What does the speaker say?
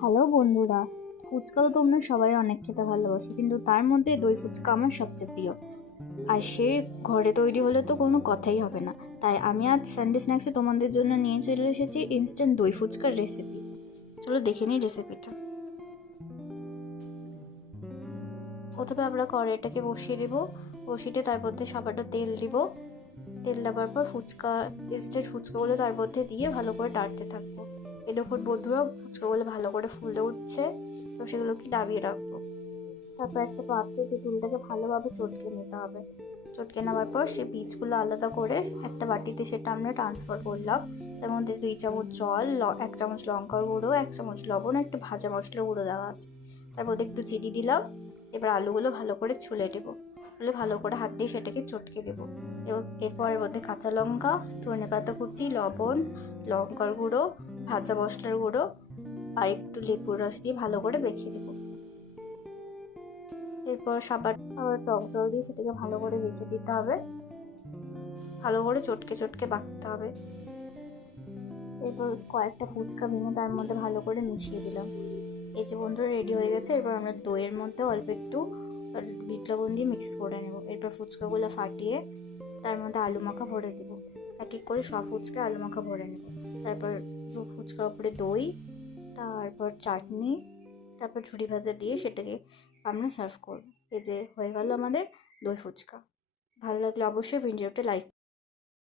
Hello বন্ধুরা, ফুচকা তো তোমরা সবাই অনেক খেতে ভালোবাসো, কিন্তু তার মধ্যে দই ফুচকা আমার সবচেয়ে প্রিয়। আর সে ঘরে তৈরি হলে তো কোনো কথাই হবে না। তাই আমি আজ সানডে স্ন্যাক্সে তোমাদের জন্য নিয়ে চলে এসেছি ইনস্ট্যান্ট দই ফুচকার রেসিপি। চলো দেখে নিই রেসিপিটা। প্রথমে আমরা কড়াইটাকে বসিয়ে দিব। বসিয়ে তার মধ্যে সামান্য তেল দিব। তেল দেওয়ার পর ইনস্ট্যান্ট ফুচকাগুলো তার মধ্যে দিয়ে ভালো করে নাড়তে থাকবো। এই দেখুন বন্ধুরা, ফুচকাগুলো ভালো করে ফুলে উঠছে, তো সেগুলোকে নামিয়ে রাখবো। তারপর একটা পাত্রে তেঁতুলটাকে ভালোভাবে চটকে নিতে হবে। চটকে নেওয়ার পর সেই বীজগুলো আলাদা করে একটা বাটিতে সেটা আমরা ট্রান্সফার করলাম। তার মধ্যে 2 চামচ জল, 1 চামচ লঙ্কার গুঁড়ো, 1 চামচ লবণ, একটু ভাজা মশলার গুঁড়ো দেওয়া আছে। তার মধ্যে একটু চিনি দিলাম। এবার আলুগুলো ভালো করে ছুলে দেবো। ছুলে ভালো করে হাত দিয়ে সেটাকে চটকে দেবো। এরপর এর মধ্যে কাঁচা লঙ্কা, ধনেপাতা কুচি, লবণ, লঙ্কার গুঁড়ো, ভাজা মশলার গুঁড়ো আর একটু লেবুর রস দিয়ে ভালো করে মেখে দেবো। এরপর আবার টক জল দিয়ে সেটাকে ভালো করে মেখে দিতে হবে। ভালো করে চটকে চটকে মাখতে হবে। এরপর কয়েকটা ফুচকা ভেঙে তার মধ্যে ভালো করে মিশিয়ে দিলাম। এই যে বন্ধুরা, রেডি হয়ে গেছে। এরপর আমরা দইয়ের মধ্যে অল্প একটু বিট লবণ দিয়ে মিক্স করে নেব। এরপর ফুচকাগুলো ফাটিয়ে তার মধ্যে আলু মাখা ভরে দেবো। এক এক করে সব ফুচকা আলু মাখা ভরে নেব। তারপর ফুচকার উপরে দই, তারপর চাটনি, তারপর ঝুড়ি ভাজা দিয়ে সেটাকে আমরা সার্ভ করব। এই যে হয়ে গেল আমাদের দই ফুচকা। ভালো লাগলে অবশ্যই ভিডিওটা লাইক